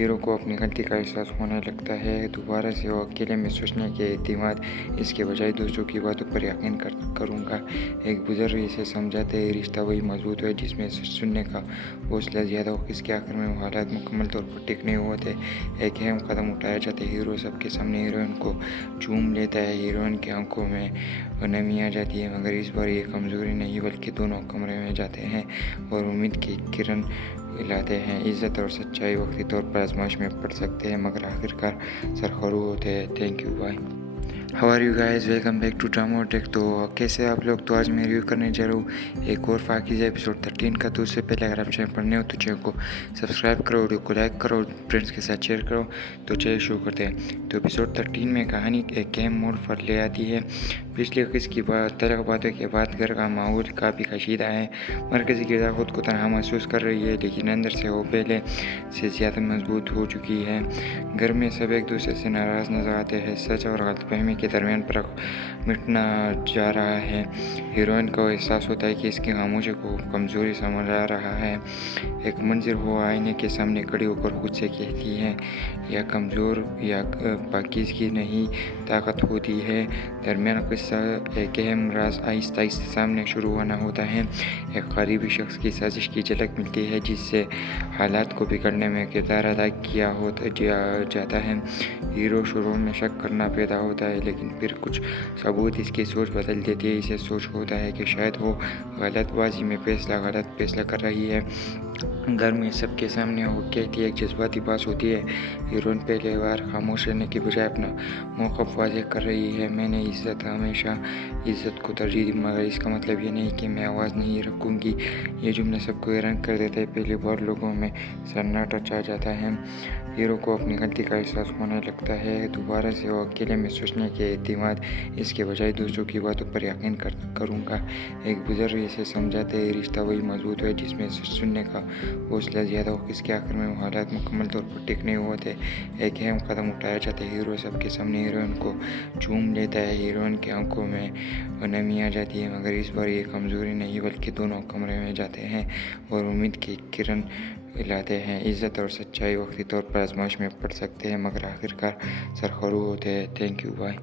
Hero کو اپنی غلطی کا احساس ہونے لگتا ہے۔ دوبارہ سے وہ اکیلے میں سوچنے کے اعتماد اس کے بجائے دوسروں کی باتوں پر یقین کروں گا۔ ایک بزرگ اسے سمجھاتے ہیں رشتہ وہی مضبوط ہے جس میں سننے کا حوصلہ زیادہ ہو۔ اس کے آخر میں وہ حالات مکمل طور پر ٹھیک نہیں ہوتے، ایک اہم قدم اٹھایا جاتا ہے۔ ہیرو سب کے سامنے ہیروئن کو چوم لیتا ہے۔ ہیروئن کی آنکھوں میں نمی آ جاتی ہے، مگر اس بار یہ کمزوری نہیں بلکہ دونوں کمرے میں جاتے ہیں اور امید کی کرن لاتے ہیں۔ عزت اور سچائی وقتی طور پر آزمائش میں پڑ سکتے ہیں مگر آخرکار سرخرو ہوتے ہیں۔ Thank you, bye. How are you guys, welcome back to drama tech. تو کیسے آپ لوگ؟ تو آج میں ریویو کرنے جا رہا ہوں ایک اور پاکیزہ ایپیسوڈ 13 کا۔ تو اس سے پہلے اگر آپ چینل پر نئے ہو تو چینل کو سبسکرائب کرو، ویڈیو کو لائک کرو، فرینڈس کے ساتھ شیئر کرو۔ تو چلیے شروع کرتے ہیں۔ تو ایپیسوڈ 13 میں کہانی ایک اہم موڑ پر لے آتی ہے۔ پچھلی قسط کی تلخ باتوں کے بعد گھر کا ماحول کافی کشیدہ ہے۔ مرکزی کردار خود کو تنہا محسوس کر رہی ہے، لیکن اندر سے وہ پہلے سے زیادہ مضبوط ہو چکی ہے۔ گھر میں سب ایک دوسرے سے ناراض نظر آتے ہیں، سچ اور غلط فہمی کے درمیان فرق مٹنا جا رہا ہے۔ ہیروئن کو احساس ہوتا ہے کہ اس کی خاموشی کو کمزوری سمجھ آ رہا ہے۔ ایک منظر وہ آئینے کے سامنے کھڑی ہو کر خود سے کہتی ہے، یا کمزور یا پاکیزگی نہیں، طاقت ہوتی ہے۔ درمیان قصہ ایک اہم راز آہستہ آہستہ سامنے شروع ہونا ہوتا ہے۔ ایک قریبی شخص کی سازش کی جھلک ملتی ہے جس سے حالات کو بگڑنے میں کردار ادا کیا جاتا ہے۔ ہیرو شروع میں شک کرنا پیدا ہوتا ہے، لیکن پھر کچھ ثبوت اس کی سوچ بدل دیتی ہے۔ اسے سوچ ہوتا ہے کہ شاید وہ غلط بازی میں غلط فیصلہ کر رہی ہے۔ گھر میں سب کے سامنے وہ کہتی ہے، ایک جذباتی بات ہوتی ہے۔ ہیروئن پہلے بار خاموش رہنے کی بجائے اپنا موقف واضح کر رہی ہے۔ میں نے ہمیشہ عزت کو ترجیح دی، مگر اس کا مطلب یہ نہیں کہ میں آواز نہیں رکھوں گی۔ یہ جملہ سب کو حیران کر دیتا ہے۔ پہلی بار لوگوں میں سناٹا چھا جاتا ہے۔ ہیرو کو اپنی غلطی کا احساس ہونے لگتا ہے۔ دوبارہ سے وہ اکیلے میں سوچنے کے اعتماد اس کے بجائے دوسروں کی باتوں پر یقین کروں گا۔ ایک بزرگ اسے سمجھاتے ہیں رشتہ وہی مضبوط ہے جس میں سننے کا حوصلہ زیادہ ہو۔ اس کے آخر میں وہ حالات مکمل طور پر ٹھیک نہیں ہوتے، ایک اہم قدم اٹھایا جاتا ہے۔ ہیرو سب کے سامنے ہیروئن کو چوم لیتا ہے۔ ہیروئن کی آنکھوں میں نمی آ جاتی ہے، مگر اس بار یہ کمزوری نہیں بلکہ دونوں کمرے میں جاتے ہیں اور امید کی کرن لاتے ہیں۔ عزت اور سچائی وقتی طور پر آزمائش میں پڑ سکتے ہیں مگر آخرکار سرخرو ہوتے ہیں۔ Thank you, bye.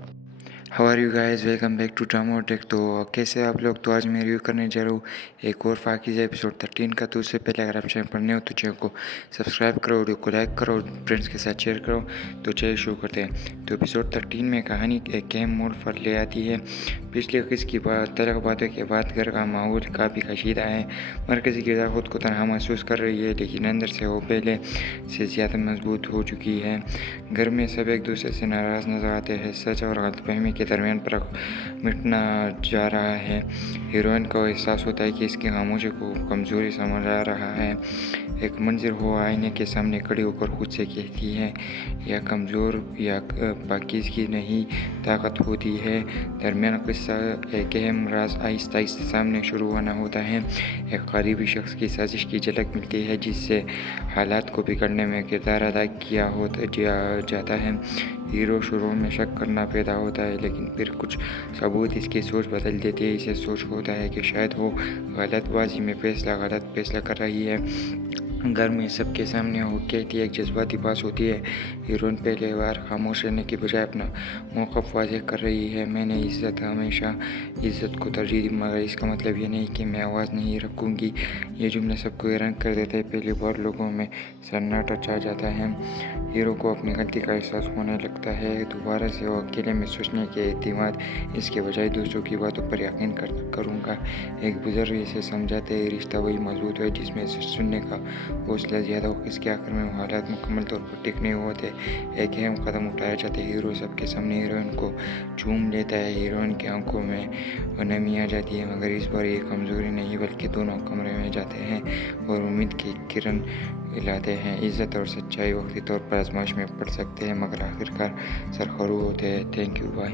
How are you guys, welcome back to drama tech. تو کیسے آپ لوگ؟ تو آج میں ریویو کرنے جا رہا ہوں ایک اور پاکیزہ ایپیسوڈ 13 کا۔ تو اس سے پہلے اگر آپ چینل پر نئے ہو تو چینل کو سبسکرائب کرو، ویڈیو کو لائک کرو، فرینڈس کے ساتھ شیئر کرو۔ تو چلیے شروع کرتے ہیں۔ تو ایپیسوڈ 13 میں کہانی ایک اہم موڑ پر لے آتی ہے۔ پچھلی قسط کی تلخ باتوں کے بعد گھر کا ماحول کافی کشیدہ ہے۔ مرکزی کردار خود کو تنہا محسوس کر رہی ہے، لیکن اندر سے وہ پہلے سے زیادہ مضبوط ہو چکی ہے۔ گھر میں سب ایک دوسرے سے ناراض نظر آتے ہیں، سچ اور غلط فہمی کے درمیان فرق مٹنا جا رہا ہے۔ ہیروئن کو احساس ہوتا ہے کہ اس کی خاموشی کو کمزوری سمجھ آ رہا ہے۔ ایک منظر وہ آئینے کے سامنے کھڑی ہو کر خود سے کہتی ہے، یا کمزور یا پاکیزگی نہیں، طاقت ہوتی ہے۔ درمیان قصہ ایک اہم راز آہستہ آہستہ سامنے شروع ہونا ہوتا ہے۔ ایک قریبی شخص کی سازش کی جھلک ملتی ہے جس سے حالات کو بگڑنے میں کردار ادا کیا جاتا ہے۔ ہیرو شروع میں شک کرنا پیدا ہوتا ہے، لیکن پھر کچھ ثبوت اس کی سوچ بدل دیتی ہے۔ اسے سوچ ہوتا ہے کہ شاید وہ غلط بازی میں غلط فیصلہ کر رہی ہے۔ گھر میں سب کے سامنے وہ کہتی ہے، ایک جذباتی بات ہوتی ہے۔ ہیروئن پہلے بار خاموش رہنے کی بجائے اپنا موقف واضح کر رہی ہے۔ میں نے ہمیشہ عزت کو ترجیح دی، مگر اس کا مطلب یہ نہیں کہ میں آواز نہیں رکھوں گی۔ یہ جملہ سب کو حیران کر دیتا ہے۔ پہلی بار لوگوں میں سناٹا چھا جاتا ہے۔ ہیرو کو اپنی غلطی کا احساس ہونے لگتا ہے۔ دوبارہ سے وہ اکیلے میں سوچنے کے اعتماد اس کے بجائے دوسروں کی باتوں پر یقین کروں گا۔ ایک بزرگ اسے سمجھاتے ہیں رشتہ وہی مضبوط ہے جس میں سننے کا حوصلہ زیادہ ہو۔ اس کے آخر میں وہ حالات مکمل طور پر ٹھیک نہیں ہوتے، ایک اہم قدم اٹھایا جاتا ہے۔ ہیرو سب کے سامنے ہیروئن کو چوم لیتا ہے۔ ہیروئن کی آنکھوں میں نمی آ جاتی ہے، مگر اس بار یہ کمزوری نہیں بلکہ دونوں کمرے میں جاتے ہیں اور امید کی کرن لاتے ہیں۔ عزت اور سچائی وقتی طور پر آزمائش میں پڑ سکتے ہیں مگر آخرکار سرخرو ہوتے ہیں۔ Thank you, bye.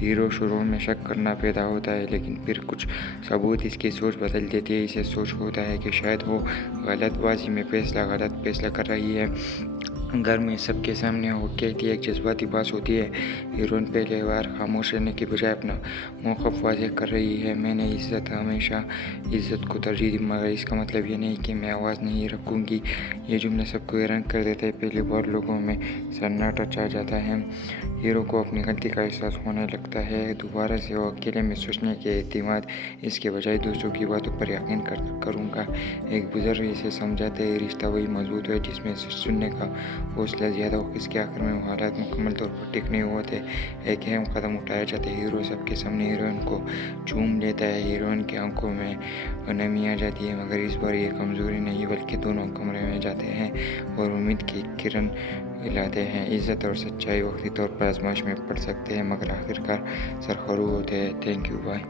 ہیرو شروع میں شک کرنا پیدا ہوتا ہے لیکن پھر کچھ ثبوت اس کی سوچ بدل دیتی ہے. اسے سوچ ہوتا ہے کہ شاید وہ غلط بازی میں غلط فیصلہ کر رہی ہے. گھر میں سب کے سامنے وہ کہتی ہے. ایک جذباتی بات ہوتی ہے. ہیروئن پہلی بار خاموش رہنے کے بجائے اپنا موقف واضح کر رہی ہے. میں نے ہمیشہ عزت کو ترجیح دی مگر اس کا مطلب یہ نہیں کہ میں آواز نہیں رکھوں گی. یہ جملہ سب کو حیران کر دیتا ہے. پہلی بار لوگوں میں سناٹا چھا جاتا ہے. ہیرو کو اپنی غلطی کا احساس ہونے لگتا ہے. دوبارہ سے وہ اکیلے میں سوچنے کے اعتماد اس کے بجائے دوسروں کی باتوں پر یقین کروں گا. ایک بزرگ اسے سمجھاتے ہیں رشتہ وہی مضبوط ہے جس میں سننے کا حوصلہ زیادہ ہو. اس کے آخر میں وہ حالات مکمل طور پر ٹھیک نہیں ہوتے. ایک اہم قدم اٹھایا جاتا ہے. ہیرو سب کے سامنے ہیروئن کو چوم لیتا ہے. ہیروئن کی آنکھوں میں نمی آ جاتی ہے مگر اس بار یہ کمزوری نہیں بلکہ دونوں کمرے میں جاتے ہیں اور امید کی کرن لاتے ہیں. عزت اور سچائی وقتی طور پر آزمائش میں پڑ سکتے ہیں مگر آخرکار سرخرو ہوتے ہیں. Thank you bye.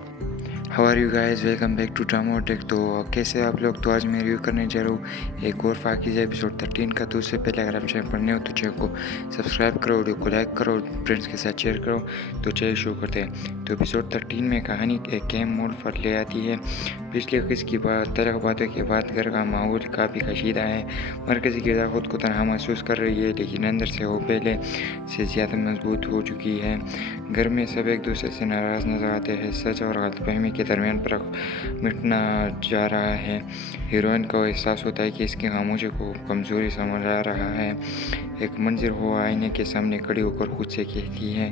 How are you guys, welcome back to drama tech. تو کیسے آپ لوگ؟ تو آج میں ریویو کرنے جا رہا ہوں ایک اور پاکیزہ ایپیسوڈ 13 کا. تو اس سے پہلے اگر آپ چینل پر نئے ہو تو چینل کو سبسکرائب کرو, ویڈیو کو لائک کرو, فرینڈس کے ساتھ شیئر کرو. تو چلیے شروع کرتے ہیں. تو ایپیسوڈ 13 میں کہانی ایک اہم موڑ پر لے آتی ہے. پچھلے قسط کی تلخ باتوں کے بعد گھر کا ماحول کافی کشیدہ ہے. مرکزی کردار خود کو تنہا محسوس کر رہی ہے لیکن اندر سے وہ پہلے سے زیادہ مضبوط ہو چکی ہے. گھر میں سب ایک دوسرے سے ناراض نظر آتے ہیں. سچ اور غلط فہمی کے درمیان فرق مٹنا جا رہا ہے. ہیروئن کو احساس ہوتا ہے کہ اس کی خاموشی کو کمزوری سمجھ آ رہا ہے. ایک منظر ہو آئینے کے سامنے کھڑی ہو کر خود سے کہتی ہے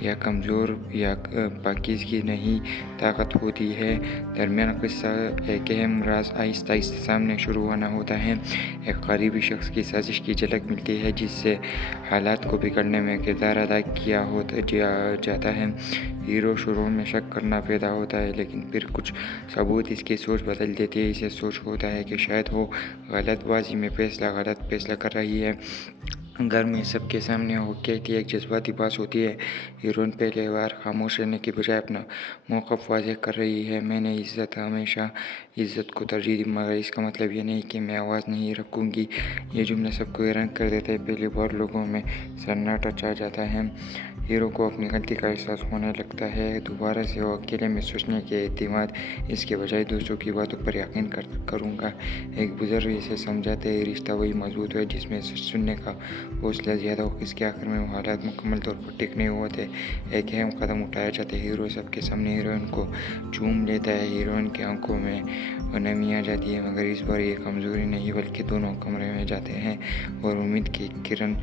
یا کمزور یا پاکیزگی نہیں طاقت ہوتی ہے. درمیان قصہ ایک اہم راز آہستہ آہستہ سامنے شروع ہونا ہوتا ہے. ایک قریبی شخص کی سازش کی جھلک ملتی ہے جس سے حالات کو بگڑنے میں کردار ادا کیا جاتا ہے. ہیرو شروع میں شک کرنا پیدا ہوتا ہے لیکن پھر کچھ ثبوت اس کی سوچ بدل دیتی ہے. اسے سوچ ہوتا ہے کہ شاید وہ غلط بازی میں غلط فیصلہ کر رہی ہے. گھر میں سب کے سامنے وہ کہتی ہے. ایک جذباتی بات ہوتی ہے. ہیروئن پہلی بار خاموش رہنے کے بجائے اپنا موقف واضح کر رہی ہے. میں نے ہمیشہ عزت کو ترجیح دی مگر اس کا مطلب یہ نہیں کہ میں آواز نہیں رکھوں گی. یہ جملہ سب کو حیران کر دیتا ہے. پہلی بار لوگوں میں سناٹا چھا جاتا ہے. ہیرو کو اپنی غلطی کا احساس ہونے لگتا ہے. دوبارہ سے وہ اکیلے میں سوچنے کے اعتماد اس کے بجائے دوسروں کی باتوں پر یقین کروں گا. ایک بزرگ اسے سمجھاتے ہیں رشتہ وہی مضبوط ہے جس میں سننے کا حوصلہ زیادہ ہو. اس کے آخر میں وہ حالات مکمل طور پر ٹھیک نہیں ہوتے. ایک اہم قدم اٹھایا جاتا ہے. ہیرو سب کے سامنے ہیروئن کو چوم لیتا ہے. ہیروئن کی آنکھوں میں نمی آ جاتی ہے مگر اس بار یہ کمزوری نہیں بلکہ دونوں کمرے میں جاتے ہیں اور امید کی کرن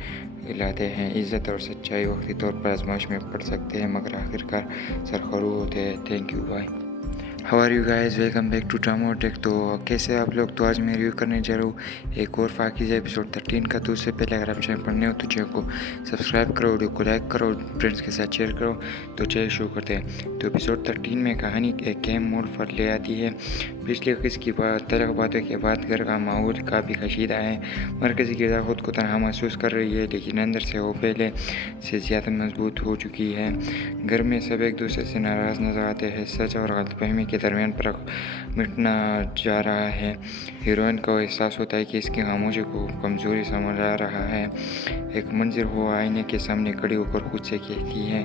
لاتے ہیں. عزت اور سچائی وقتی طور پر آزمائش میں پڑ سکتے ہیں مگر آخرکار سرخرو ہوتے ہیں. Thank you bye. How are you guys, welcome back to drama tech. تو کیسے آپ لوگ؟ تو آج میں ریویو کرنے جا رہا ہوں ایک اور پاکیزہ ایپیسوڈ 13 کا. تو اس سے پہلے اگر آپ چینل پر نئے ہو تو چینل کو سبسکرائب کرو, ویڈیو کو لائک کرو, فرینڈس کے ساتھ شیئر کرو. تو چلیے شروع کرتے ہیں. تو ایپیسوڈ 13 میں کہانی ایک اہم موڑ پر لے آتی ہے. پچھلے قسط کی تلخ باتوں کے بعد گھر کا ماحول کافی کشیدہ ہے. مرکزی کردار خود کو تنہا محسوس کر رہی ہے لیکن اندر سے وہ پہلے سے زیادہ مضبوط ہو چکی ہے. گھر میں سب ایک دوسرے سے ناراض نظر آتے ہیں. سچ اور غلط فہمی کے درمیان فرق مٹنا جا رہا ہے. ہیروئن کو احساس ہوتا ہے کہ اس کی خاموشی کو کمزوری سمجھ آ رہا ہے. ایک منظر ہو آئینے کے سامنے کھڑی ہو کر خود سے کہتی ہے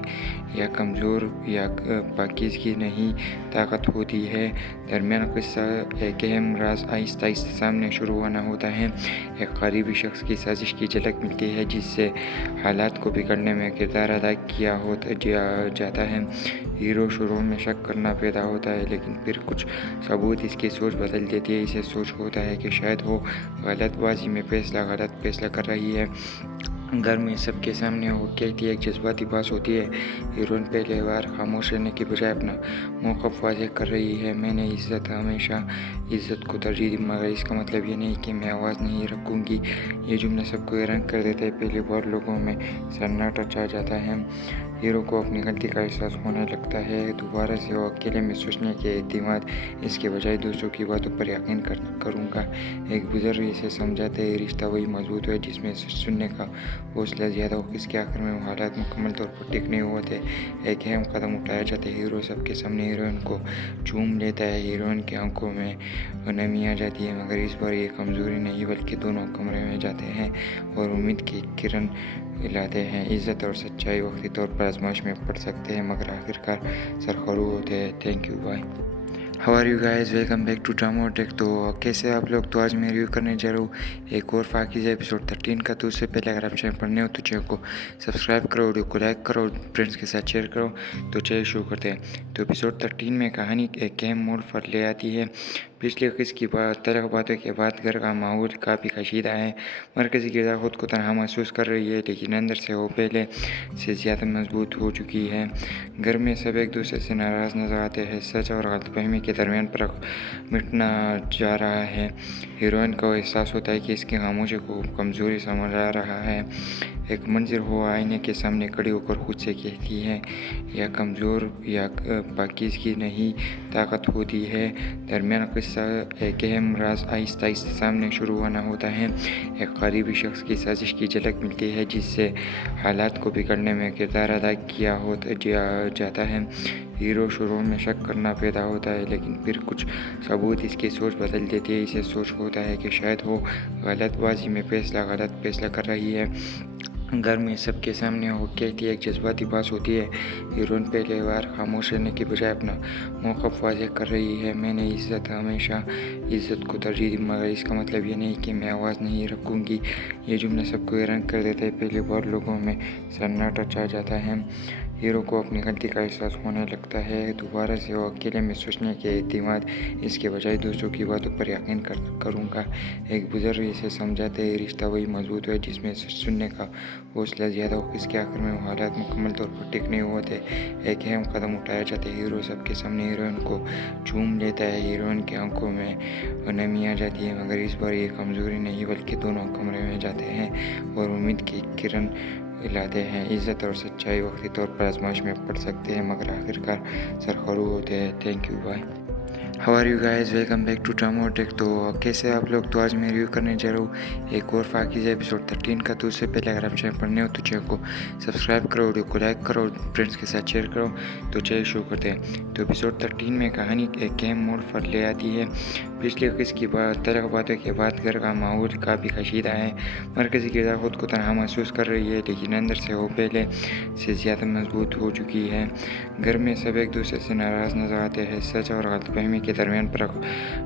یا کمزور یا پاکیزگی نہیں طاقت ہوتی ہے. درمیان قصہ ایک اہم راز آہستہ آہستہ سامنے شروع ہونا ہوتا ہے. ایک قریبی شخص کی سازش کی جھلک ملتی ہے جس سے حالات کو بگڑنے میں کردار ادا کیا جاتا ہے. ہیرو شروع میں شک کرنا پیدا ہوتا ہے لیکن پھر کچھ ثبوت اس کی سوچ بدل دیتی ہے. اسے سوچ ہوتا ہے کہ شاید وہ غلط بازی میں غلط فیصلہ کر رہی ہے. گھر میں سب کے سامنے وہ کہتی ہے. ایک جذباتی بات ہوتی ہے. ہیروئن پہلی بار خاموش رہنے کے بجائے اپنا موقف واضح کر رہی ہے. میں نے ہمیشہ عزت کو ترجیح دی مگر اس کا مطلب یہ نہیں کہ میں آواز نہیں رکھوں گی. یہ جملہ سب کو حیران کر دیتا ہے. پہلی بار لوگوں میں سناٹا چھا جاتا ہے. ہیرو کو اپنی غلطی کا احساس ہونے لگتا ہے. دوبارہ سے وہ اکیلے میں سوچنے کے اعتماد اس کے بجائے دوسروں کی باتوں پر یقین کروں گا. ایک بزرگ اسے سمجھاتے ہیں رشتہ وہی مضبوط ہے جس میں سننے کا حوصلہ زیادہ ہو. اس کے آخر میں وہ حالات مکمل طور پر ٹھیک نہیں ہوتے. ایک اہم قدم اٹھایا جاتا ہے. ہیرو سب کے سامنے ہیروئن کو چوم لیتا ہے. ہیروئن کی آنکھوں میں نمی آ جاتی ہے مگر اس بار یہ کمزوری نہیں بلکہ دونوں کمرے میں جاتے ہیں اور امید کی کرن لاتے ہیں. عزت اور سچائی وقتی طور پر پر آزمائش میں پڑ سکتے ہیں مگر آخرکار سرخرو ہوتے ہیں۔ Thank you, bye. How are you guys, welcome back to drama tech. تو کیسے آپ لوگ؟ تو آج میں ریویو کرنے جا رہا ہوں ایک اور پاکیزہ ایپیسوڈ 13 کا۔ تو اس سے پہلے اگر آپ چینل پر نئے ہو تو چینل کو سبسکرائب کرو، ویڈیو کو لائک کرو، فرینڈس کے ساتھ شیئر کرو۔ تو چلیے شروع کرتے ہیں۔ تو ایپیسوڈ 13 میں کہانی ایک اہم موڑ پر لے آتی ہے۔ پچھلے قسط کی تلخ باتوں کے بعد گھر کا ماحول کافی کشیدہ ہے۔ مرکزی کردار خود کو تنہا محسوس کر رہی ہے، لیکن اندر سے وہ پہلے سے زیادہ مضبوط ہو چکی ہے۔ گھر میں سب ایک دوسرے سے ناراض نظر آتے ہیں، سچ اور غلط فہمی کے درمیان فرق مٹنا جا رہا ہے۔ ہیروئن کو احساس ہوتا ہے کہ اس کی خاموشی کو کمزوری سمجھ آ رہا ہے۔ ایک منظر وہ آئینے کے سامنے کھڑی ہو کر خود سے کہتی ہے، یا کمزور یا پاکیزگی نہیں، طاقت ہوتی ہے۔ درمیان قصہ ایک اہم راز آہستہ آہستہ سامنے شروع ہونا ہوتا ہے۔ ایک قریبی شخص کی سازش کی جھلک ملتی ہے جس سے حالات کو بگڑنے میں کردار ادا کیا جاتا ہے۔ ہیرو شروع میں شک کرنا پیدا ہوتا ہے، لیکن پھر کچھ ثبوت اس کی سوچ بدل دیتی ہے۔ اسے سوچ ہوتا ہے کہ شاید وہ غلط بازی میں غلط فیصلہ کر رہی ہے۔ گھر میں سب کے سامنے وہ کہتی ہے، ایک جذباتی بات ہوتی ہے۔ ہیروئن پہلی بار خاموش رہنے کے بجائے اپنا موقف واضح کر رہی ہے۔ میں نے ہمیشہ عزت کو ترجیح دی، مگر اس کا مطلب یہ نہیں کہ میں آواز نہیں رکھوں گی۔ یہ جملہ سب کو حیران کر دیتا ہے۔ پہلی بار لوگوں میں سناٹا چھا جاتا ہے۔ ہیرو کو اپنی غلطی کا احساس ہونے لگتا ہے۔ دوبارہ سے وہ اکیلے میں سوچنے کے اعتماد اس کے بجائے دوسروں کی باتوں پر یقین کروں گا۔ ایک بزرگ اسے سمجھاتے ہیں، رشتہ وہی مضبوط ہے جس میں سننے کا حوصلہ زیادہ ہو۔ اس کے آخر میں وہ حالات مکمل طور پر ٹھیک نہیں ہوتے، ایک اہم قدم اٹھایا جاتا ہے۔ ہیرو سب کے سامنے ہیروئن کو چوم لیتا ہے۔ ہیروئن کی آنکھوں میں نمی آ جاتی ہے، مگر اس بار یہ کمزوری نہیں بلکہ دونوں کمرے میں جاتے ہیں اور امید کی کرن لاتے ہیں۔ عزت اور سچائی وقتی طور پر آزمائش میں پڑ سکتے ہیں مگر آخرکار سرخرو ہوتے ہیں۔ Thank you, bye. How are you guys, welcome back to drama tech. تو کیسے آپ لوگ؟ تو آج میں ریویو کرنے جا رہا ہوں ایک اور پاکیزہ ایپیسوڈ 13 کا۔ تو اس سے پہلے اگر آپ چینل پر نئے ہو تو چینل کو سبسکرائب کرو، ویڈیو کو لائک کرو، فرینڈس کے ساتھ شیئر کرو۔ تو چلیے شروع کرتے ہیں۔ تو ایپیسوڈ 13 میں کہانی ایک اہم موڑ پر لے آتی ہے۔ پچھلے قسط کی تلخ باتوں کے بعد گھر کا ماحول کافی کشیدہ ہے۔ مرکزی کردار خود کو تنہا محسوس کر رہی ہے، لیکن اندر سے وہ پہلے سے زیادہ مضبوط ہو چکی ہے۔ گھر میں سب ایک دوسرے سے ناراض نظر آتے ہیں، سچ اور غلط فہمی کے درمیان فرق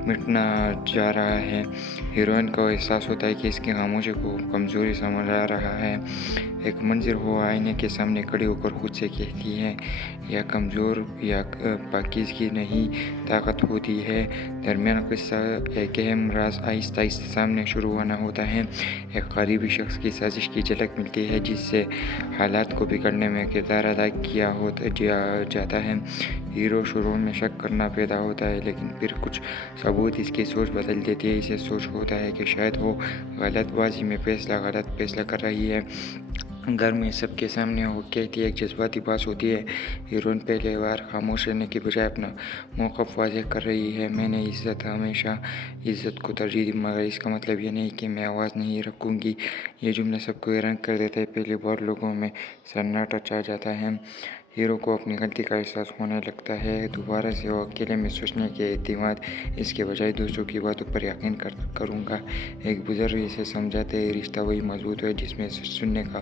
مٹنا جا رہا ہے۔ ہیروئن کو احساس ہوتا ہے کہ اس کی خاموشی کو کمزوری سمجھ آ رہا ہے۔ ایک منظر وہ آئینے کے سامنے کھڑی ہو کر خود سے کہتی ہے، یا کمزور یا پاکیزگی نہیں، طاقت ہوتی ہے۔ درمیان قصہ ایک اہم راز آہستہ آہستہ سامنے شروع ہونا ہوتا ہے۔ ایک قریبی شخص کی سازش کی جھلک ملتی ہے جس سے حالات کو بگڑنے میں کردار ادا کیا جاتا ہے۔ ہیرو شروع میں شک کرنا پیدا ہوتا ہے، لیکن پھر کچھ ثبوت اس کی سوچ بدل دیتی ہے۔ اسے سوچ ہوتا ہے کہ شاید وہ غلط بازی میں غلط فیصلہ کر رہی ہے۔ گھر میں سب کے سامنے وہ کہتی ہے، ایک جذباتی بات ہوتی ہے۔ ہیروئن پہلی بار خاموش رہنے کے بجائے اپنا موقف واضح کر رہی ہے۔ میں نے ہمیشہ عزت کو ترجیح دی، مگر اس کا مطلب یہ نہیں کہ میں آواز نہیں رکھوں گی۔ یہ جملہ سب کو حیران کر دیتا ہے۔ پہلی بار لوگوں میں سناٹا چھا جاتا ہے۔ ہیرو کو اپنی غلطی کا احساس ہونے لگتا ہے۔ دوبارہ سے وہ اکیلے میں سوچنے کے اعتماد اس کے بجائے دوسروں کی باتوں پر یقین کروں گا۔ ایک بزرگ اسے سمجھاتے ہیں، رشتہ وہی مضبوط ہے جس میں سننے کا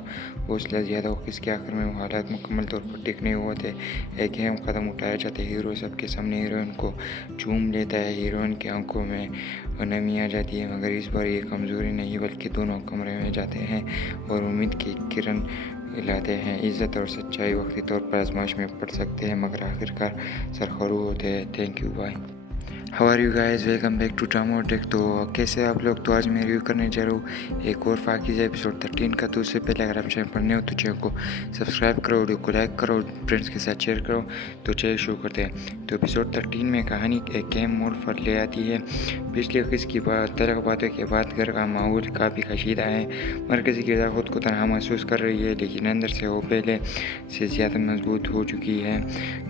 حوصلہ زیادہ ہو۔ اس کے آخر میں وہ حالات مکمل طور پر ٹھیک نہیں ہوتے، ایک اہم قدم اٹھایا جاتا ہے۔ ہیرو سب کے سامنے ہیروئن کو چوم لیتا ہے۔ ہیروئن کی آنکھوں میں نمی آ جاتی ہے، مگر اس بار یہ کمزوری نہیں بلکہ دونوں کمرے میں جاتے ہیں اور امید کی کرن لاتے ہیں۔ عزت اور سچائی وقتی طور پر آزمائش میں پڑ سکتے ہیں مگر آخرکار سرخرو ہوتے ہیں۔ Thank you, bye. How are you guys, welcome back to drama tech. تو کیسے آپ لوگ؟ تو آج میں ریویو کرنے جا رہا ہوں ایک اور پاکیزہ ایپیسوڈ 13 کا۔ تو اس سے پہلے اگر آپ چینل پر نئے ہو تو چینل کو سبسکرائب کرو، ویڈیو کو لائک کرو، فرینڈس کے ساتھ شیئر کرو۔ تو چلیے شروع کرتے ہیں۔ تو ایپیسوڈ 13 میں کہانی ایک اہم موڑ پر لے آتی ہے۔ پچھلے قسط کی تلخ باتوں کے بعد گھر کا ماحول کافی کشیدہ ہے۔ مرکزی کردار خود کو تنہا محسوس کر رہی ہے، لیکن اندر سے وہ پہلے سے زیادہ مضبوط ہو چکی ہے۔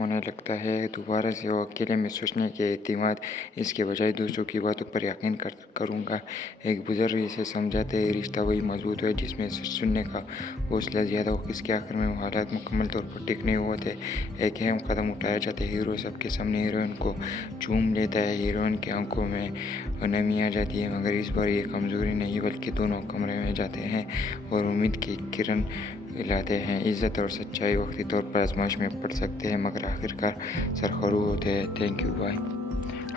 ہونے لگتا ہے۔ دوبارہ سے وہ اکیلے میں سوچنے کے اعتماد اس کے بجائے دوسروں کی باتوں پر یقین کروں گا۔ ایک بزرگ اسے سمجھاتے ہیں رشتہ وہی مضبوط ہے جس میں سننے کا حوصلہ زیادہ ہو۔ اس کے آخر میں وہ حالات مکمل طور پر ٹھیک نہیں ہوتے، ایک اہم قدم اٹھایا جاتا ہے۔ ہیرو سب کے سامنے ہیروئن کو چوم لیتا ہے۔ ہیروئن کی آنکھوں میں نمی آ جاتی ہے، مگر اس بار یہ کمزوری نہیں بلکہ دونوں کمرے میں جاتے ہیں اور امید کی کرن لاتے ہیں۔ عزت اور سچائی وقتی طور پر آزمائش میں پڑ سکتے ہیں مگر آخرکار سرخرو ہوتے ہیں۔ Thank you, bye.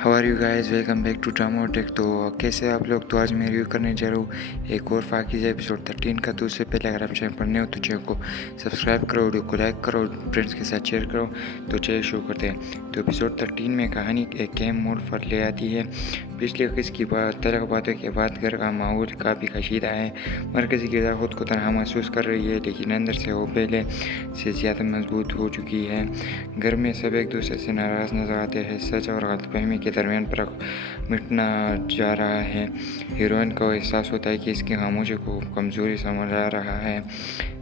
How are you guys, welcome back to drama tech. تو کیسے آپ لوگ؟ تو آج میں ریویو کرنے جا رہا ہوں ایک اور پاکیزہ ایپیسوڈ 13 کا۔ تو اس سے پہلے اگر آپ چینل پر نئے ہو تو چینل کو سبسکرائب کرو، ویڈیو کو لائک کرو، فرینڈس کے ساتھ شیئر کرو۔ تو چلیے شروع کرتے ہیں۔ تو ایپیسوڈ 13 میں کہانی ایک اہم موڑ پر لے آتی ہے۔ پچھلے قسط کی تلخ باتوں کے بعد گھر کا ماحول کافی کشیدہ ہے۔ مرکزی کردار خود کو تنہا محسوس کر رہی ہے، لیکن اندر سے وہ پہلے سے زیادہ مضبوط ہو چکی ہے۔ گھر میں سب ایک دوسرے سے ناراض نظر آتے ہیں، سچ اور غلط فہمی کے درمیان فرق مٹنا جا رہا ہے۔ ہیروئن کو احساس ہوتا ہے کہ اس کی خاموشی کو کمزوری سمجھا رہا ہے۔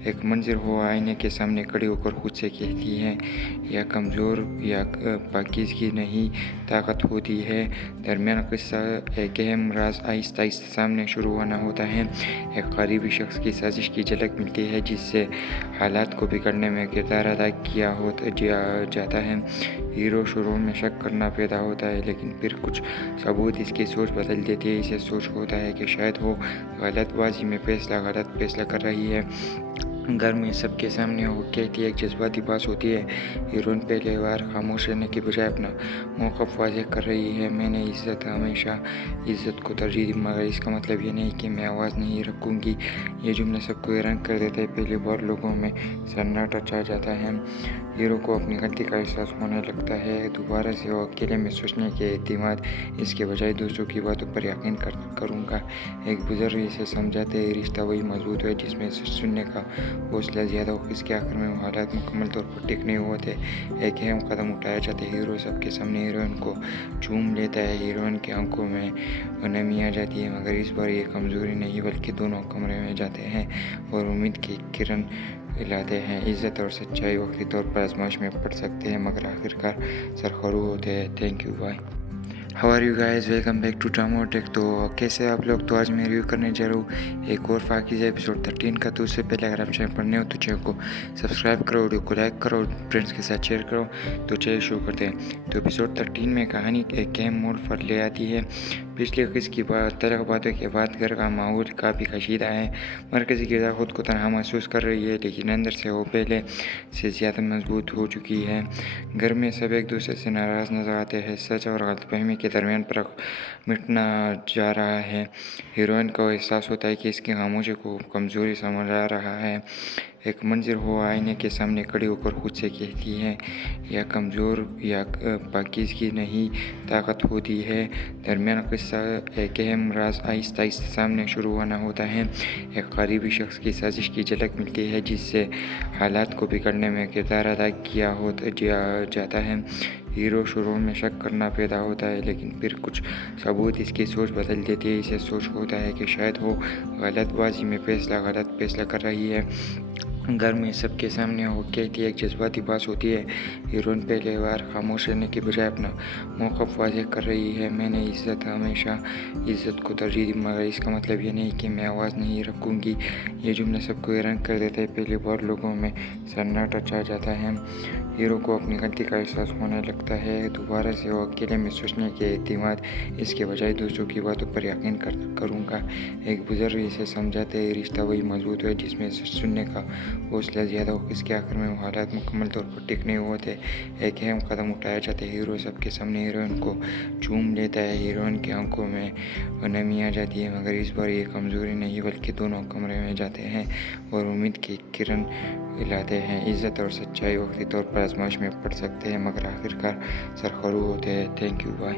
ایک منظر وہ آئینے کے سامنے کھڑی ہو کر خود سے کہتی ہے، یا کمزور یا پاکیزگی نہیں، طاقت ہوتی ہے۔ درمیان قصہ ایک اہم راز آہستہ آہستہ سامنے شروع ہوتا ہے۔ ایک قریبی شخص کی سازش کی جھلک ملتی ہے جس سے حالات کو بگڑنے میں کردار ادا کیا جاتا ہے۔ ہیرو شروع میں شک کرنا پیدا ہوتا ہے، لیکن پھر کچھ ثبوت اس کی سوچ بدل دیتی ہے۔ اسے سوچ ہوتا ہے کہ شاید وہ غلط بازی میں غلط فیصلہ کر رہی ہے۔ گھر میں سب کے سامنے وہ کہتی ہے، ایک جذباتی بات ہوتی ہے۔ ہیروئن پہلی بار خاموش رہنے کے بجائے اپنا موقف واضح کر رہی ہے۔ میں نے ہمیشہ عزت کو ترجیح دی، مگر اس کا مطلب یہ نہیں کہ میں آواز نہیں رکھوں گی۔ یہ جملہ سب کو حیران کر دیتا ہے۔ پہلی بار لوگوں میں سناٹا چھا جاتا ہے۔ ہیرو کو اپنی غلطی کا احساس ہونے لگتا ہے۔ دوبارہ سے وہ اکیلے میں سوچنے کے اعتماد اس کے بجائے دوسروں کی باتوں پر یقین کروں گا۔ ایک بزرگ اسے سمجھاتے ہیں رشتہ وہی مضبوط ہے جس میں سننے کا حوصلہ زیادہ ہو۔ اس کے آخر میں وہ حالات مکمل طور پر ٹھیک نہیں ہوتے، ایک اہم قدم اٹھایا جاتا ہے۔ ہیرو سب کے سامنے ہیروئن کو چوم لیتا ہے۔ ہیروئن کی آنکھوں میں نمی آ جاتی ہے، مگر اس بار یہ کمزوری نہیں بلکہ دونوں کمرے میں جاتے ہیں اور امید کی کرن لاتے ہیں۔ عزت اور سچائی وقتی طور پر آزمائش میں پڑ سکتے ہیں مگر آخرکار سرخرو ہوتے ہیں۔ Thank you, bye. How are you guys, welcome back to drama tech. تو کیسے آپ لوگ؟ تو آج میں ریویو کرنے جا رہا ہوں ایک اور پاکیزہ ایپیسوڈ 13 کا۔ تو اس سے پہلے اگر آپ چینل پر نئے ہو تو چینل کو سبسکرائب کرو، ویڈیو کو لائک کرو، فرینڈس کے ساتھ شیئر کرو۔ تو چلیے شروع کرتے ہیں۔ تو ایپیسوڈ 13 میں کہانی ایک اہم موڑ پر لے آتی ہے۔ پچھلے قسط کی تلخ باتوں کے بعد گھر کا ماحول کافی کشیدہ ہے۔ مرکزی کردار خود کو تنہا محسوس کر رہی ہے، لیکن اندر سے وہ پہلے سے زیادہ مضبوط ہو چکی ہے۔ گھر میں سب ایک دوسرے سے ناراض نظر آتے ہیں، سچ اور غلط فہمی کے درمیان فرق مٹنا جا رہا ہے۔ ہیروئن کو احساس ہوتا ہے کہ اس کی خاموشی کو کمزوری سمجھا رہا ہے۔ ایک منظر وہ آئینے کے سامنے کھڑی ہو کر خود سے کہتی ہے، یا کمزور یا پاکیزگی نہیں، طاقت ہوتی ہے۔ درمیان قصہ ایک اہم راز آہستہ آہستہ سامنے شروع ہوتا ہے۔ ایک قریبی شخص کی سازش کی جھلک ملتی ہے جس سے حالات کو بگڑنے میں کردار ادا کیا جاتا ہے۔ ہیرو شروع میں شک کرنا پیدا ہوتا ہے، لیکن پھر کچھ ثبوت اس کی سوچ بدل دیتی ہے۔ اسے سوچ ہوتا ہے کہ شاید وہ غلط بازی میں غلط فیصلہ کر رہی ہے۔ گھر میں سب کے سامنے وہ کہتی ہے، ایک جذباتی بات ہوتی ہے۔ ہیروئن پہلی بار خاموش رہنے کے بجائے اپنا موقف واضح کر رہی ہے۔ میں نے ہمیشہ عزت کو ترجیح دی، مگر اس کا مطلب یہ نہیں کہ میں آواز نہیں رکھوں گی۔ یہ جملہ سب کو حیران کر دیتا ہے۔ پہلی بار لوگوں میں سناٹا چھا جاتا ہے۔ ہیرو کو اپنی غلطی کا احساس ہونے لگتا ہے۔ دوبارہ سے وہ اکیلے میں سوچنے کے اعتماد اس کے بجائے دوسروں کی باتوں پر یقین کروں گا۔ ایک بزرگ اسے سمجھاتے ہیں رشتہ وہی مضبوط ہے جس میں سننے کا حوصلہ زیادہ ہو۔ اس کے آخر میں وہ حالات مکمل طور پر ٹھیک نہیں ہوتے، ایک اہم قدم اٹھایا جاتا ہے۔ ہیرو سب کے سامنے ہیروئن کو چوم لیتا ہے۔ ہیروئن کی آنکھوں میں نمی آ جاتی ہے، مگر اس بار یہ کمزوری نہیں بلکہ دونوں کمرے میں جاتے ہیں اور امید کی کرن لاتے ہیں۔ عزت اور سچائی وقتی طور پر آزمائش میں پڑ سکتے ہیں مگر آخرکار سرخرو ہوتے ہیں۔ Thank you, bye.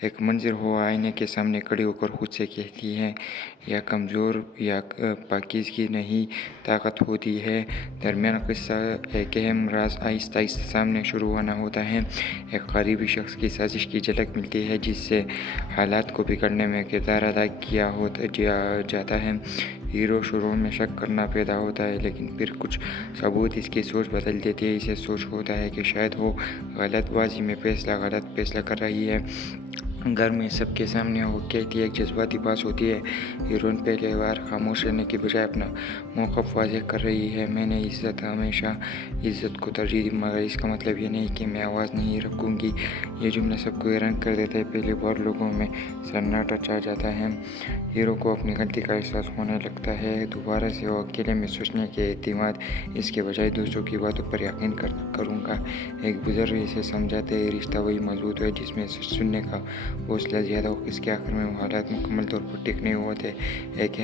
ایک منظر ہو آئینے کے سامنے کھڑی ہو کر خود سے کہتی ہے یا کمزور یا پاکیزگی نہیں طاقت ہوتی ہے۔ درمیان قصہ ایک اہم راز آہستہ آہستہ سامنے شروع ہونا ہوتا ہے۔ ایک قریبی شخص کی سازش کی جھلک ملتی ہے جس سے حالات کو بگڑنے میں کردار ادا کیا جاتا ہے۔ ہیرو شروع میں شک کرنا پیدا ہوتا ہے لیکن پھر کچھ ثبوت اس کی سوچ بدل دیتی ہے۔ اسے سوچ ہوتا ہے کہ شاید وہ غلط بازی میں غلط فیصلہ کر رہی ہے۔ گھر میں سب کے سامنے وہ کہتی ہے ایک جذباتی بات ہوتی ہے۔ ہیروئن پہلی بار خاموش رہنے کے بجائے اپنا موقف واضح کر رہی ہے۔ میں نے ہمیشہ عزت کو ترجیح دی مگر اس کا مطلب یہ نہیں کہ میں آواز نہیں رکھوں گی۔ یہ جملہ سب کو حیران کر دیتا ہے۔ پہلی بار لوگوں میں سناٹا چھا جاتا ہے۔ ہیرو کو اپنی غلطی کا احساس ہونے لگتا ہے۔ دوبارہ سے وہ اکیلے میں سوچنے کے اعتماد اس کے بجائے دوسروں کی باتوں پر یقین کروں گا۔ ایک بزرگ اسے سمجھاتے ہیں رشتہ وہی مضبوط ہے جس میں سننے کا حوصلہ زیادہ ہو۔ اس کے آخر میں وہ حالات مکمل طور پر ٹھیک نہیں ہوتے۔ ایک